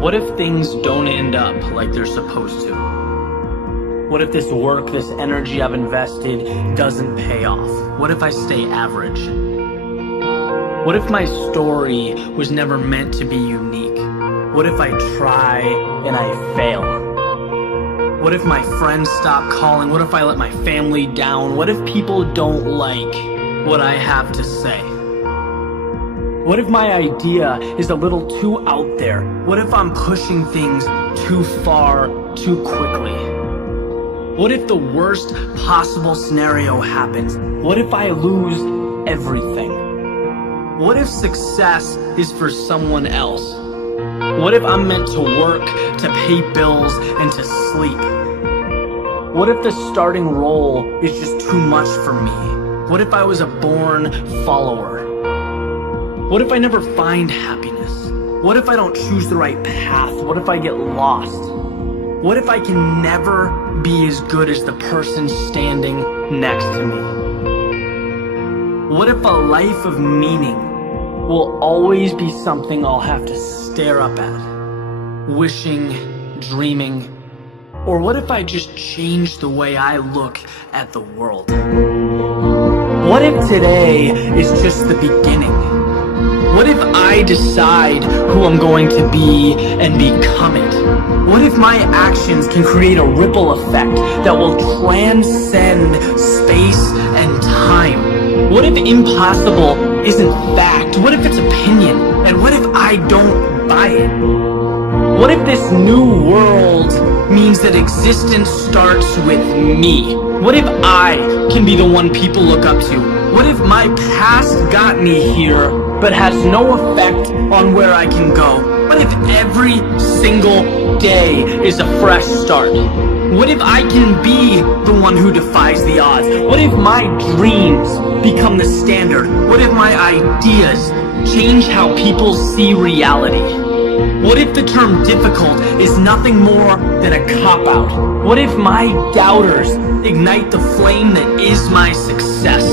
What if things don't end up like they're supposed to? What if this work, this energy I've invested doesn't pay off? What if I stay average? What if my story was never meant to be unique? What if I try and I fail? What if my friends stop calling? What if I let my family down? What if people don't like what I have to say? What if my idea is a little too out there? What if I'm pushing things too far, too quickly? What if the worst possible scenario happens? What if I lose everything? What if success is for someone else? What if I'm meant to work, to pay bills, and to sleep? What if the starting role is just too much for me? What if I was a born follower? What if I never find happiness? What if I don't choose the right path? What if I get lost? What if I can never be as good as the person standing next to me? What if a life of meaning will always be something I'll have to stare up at, wishing, dreaming? Or what if I just change the way I look at the world? What if today is just the beginning? What if I decide who I'm going to be and become it? What if my actions can create a ripple effect that will transcend space and time? What if impossible isn't fact? What if it's opinion? And what if I don't buy it? What if this new world means that existence starts with me? What if I can be the one people look up to? What if my past got me here but has no effect on where I can go? What if every single day is a fresh start? What if I can be the one who defies the odds? What if my dreams become the standard? What if my ideas change how people see reality? What if the term difficult is nothing more than a cop-out? What if my doubters ignite the flame that is my success?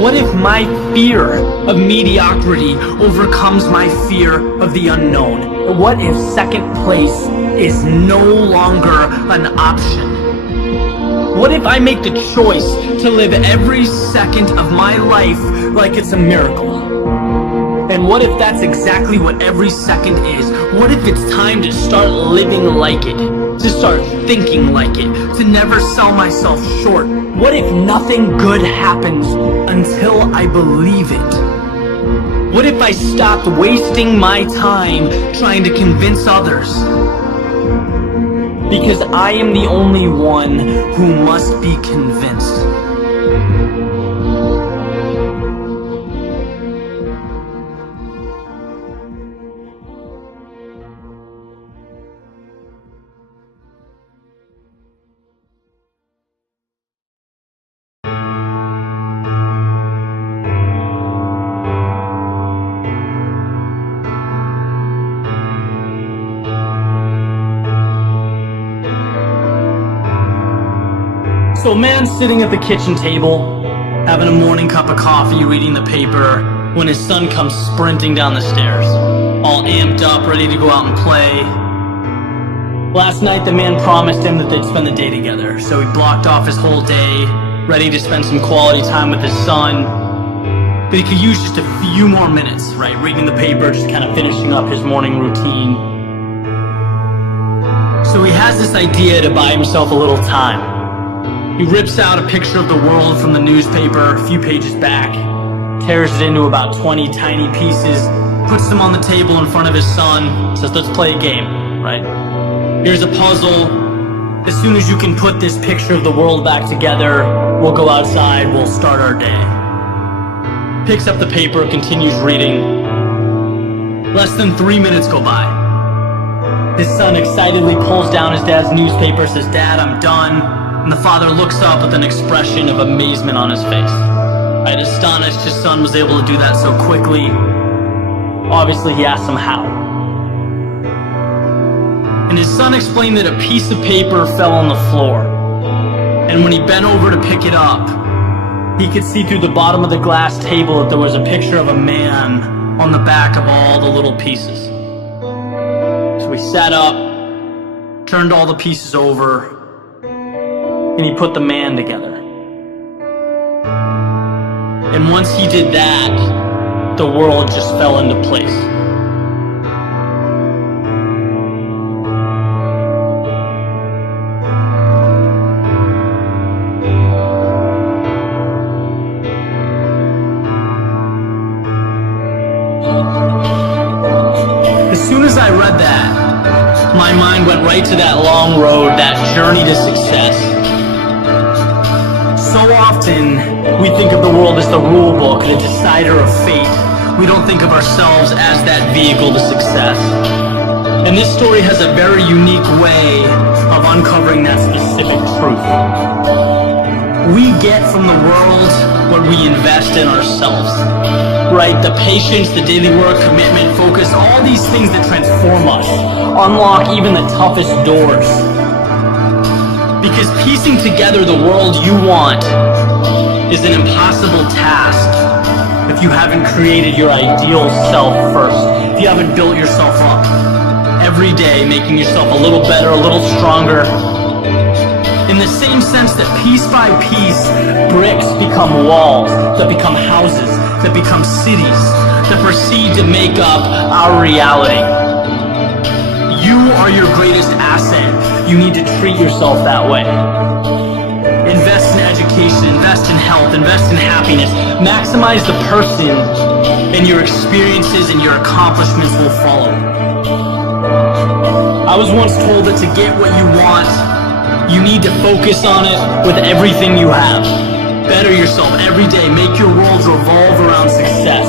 What if my fear of mediocrity overcomes my fear of the unknown? What if second place is no longer an option? What if I make the choice to live every second of my life like it's a miracle? And what if that's exactly what every second is? What if it's time to start living like it? To start thinking like it? To never sell myself short? What if nothing good happens until I believe it? What if I stopped wasting my time trying to convince others? Because I am the only one who must be convinced. So a man's sitting at the kitchen table, having a morning cup of coffee, reading the paper, when his son comes sprinting down the stairs, all amped up, ready to go out and play. Last night, the man promised him that they'd spend the day together, so he blocked off his whole day, ready to spend some quality time with his son. But he could use just a few more minutes, right? Reading the paper, just kind of finishing up his morning routine. So he has this idea to buy himself a little time. He rips out a picture of the world from the newspaper a few pages back, tears it into about 20 tiny pieces, puts them on the table in front of his son, says, "Let's play a game," right? Here's a puzzle. As soon as you can put this picture of the world back together, we'll go outside, we'll start our day. Picks up the paper, continues reading. Less than 3 minutes go by. His son excitedly pulls down his dad's newspaper, says, "Dad, I'm done." And the father looks up with an expression of amazement on his face. Right, astonished his son was able to do that so quickly. Obviously, he asked him how. And his son explained that a piece of paper fell on the floor. And when he bent over to pick it up, he could see through the bottom of the glass table that there was a picture of a man on the back of all the little pieces. So So he sat up, turned all the pieces over, and he put the man together. And once he did that, the world just fell into place. As soon as I read that, my mind went right to that long road, that journey to success. So often, we think of the world as the rule book, the decider of fate. We don't think of ourselves as that vehicle to success. And this story has a very unique way of uncovering that specific truth. We get from the world what we invest in ourselves. Right? The patience, the daily work, commitment, focus, all these things that transform us, unlock even the toughest doors. Because piecing together the world you want is an impossible task if you haven't created your ideal self first, if you haven't built yourself up every day, making yourself a little better, a little stronger. In the same sense that piece by piece, bricks become walls, that become houses, that become cities, that proceed to make up our reality. You are your greatest asset. You need to treat yourself that way. Invest in education, invest in health, invest in happiness. Maximize the person, and your experiences and your accomplishments will follow. I was once told that to get what you want, you need to focus on it with everything you have. Better yourself every day. Make your world revolve around success.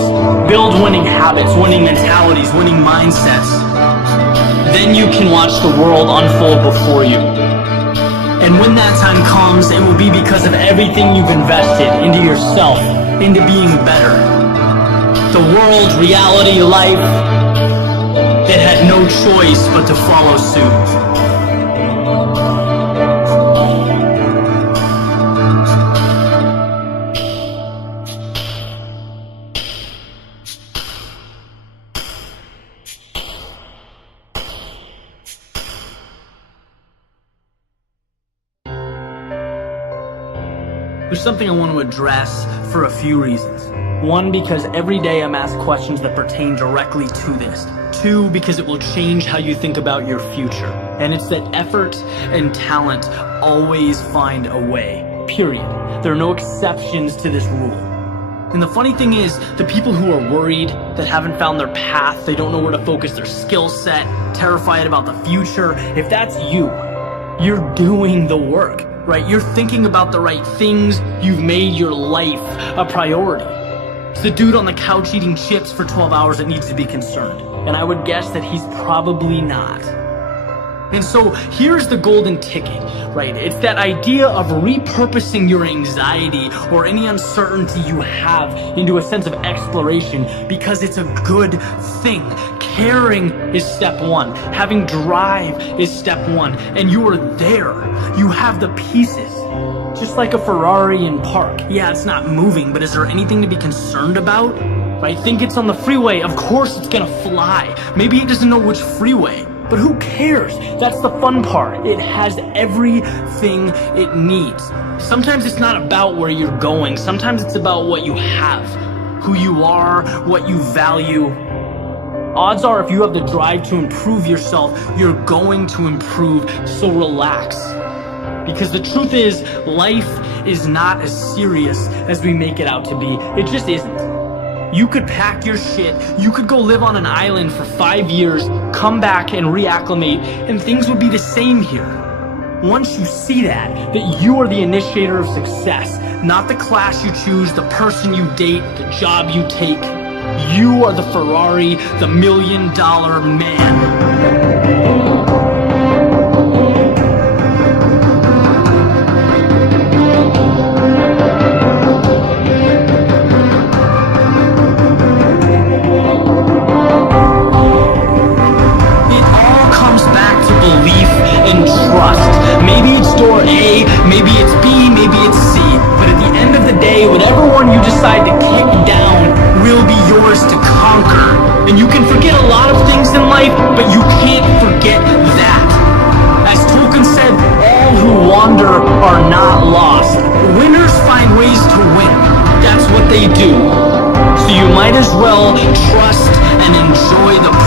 Build winning habits, winning mentalities, winning mindsets. Then you can watch the world unfold before you. And when that time comes, it will be because of everything you've invested into yourself, into being better. The world, reality, life, it had no choice but to follow suit. There's something I want to address for a few reasons. One, because every day I'm asked questions that pertain directly to this. Two, because it will change how you think about your future. And it's that effort and talent always find a way, period. There are no exceptions to this rule. And the funny thing is, the people who are worried, that haven't found their path, they don't know where to focus their skill set, terrified about the future, if that's you, you're doing the work. Right? You're thinking about the right things. You've made your life a priority. It's the dude on the couch eating chips for 12 hours that needs to be concerned. And I would guess that he's probably not. And so here's the golden ticket, right? It's that idea of repurposing your anxiety or any uncertainty you have into a sense of exploration, because it's a good thing. Caring is step one. Having drive is step one. And you are there. You have the pieces. Just like a Ferrari in park. Yeah, it's not moving, but is there anything to be concerned about? Right? Think it's on the freeway. Of course it's gonna fly. Maybe it doesn't know which freeway. But who cares? That's the fun part. It has everything it needs. Sometimes it's not about where you're going. Sometimes it's about what you have, who you are, what you value. Odds are if you have the drive to improve yourself, you're going to improve, so relax. Because the truth is, life is not as serious as we make it out to be. It just isn't. You could pack your shit, you could go live on an island for 5 years, come back and reacclimate, and things would be the same here. Once you see that you are the initiator of success, not the class you choose, the person you date, the job you take. You are the Ferrari, the $1 million man. Maybe it's door A, maybe it's B, maybe it's C. But at the end of the day, whatever one you decide to kick down will be yours to conquer. And you can forget a lot of things in life, but you can't forget are not lost. Winners find ways to win. That's what they do. So you might as well trust and enjoy the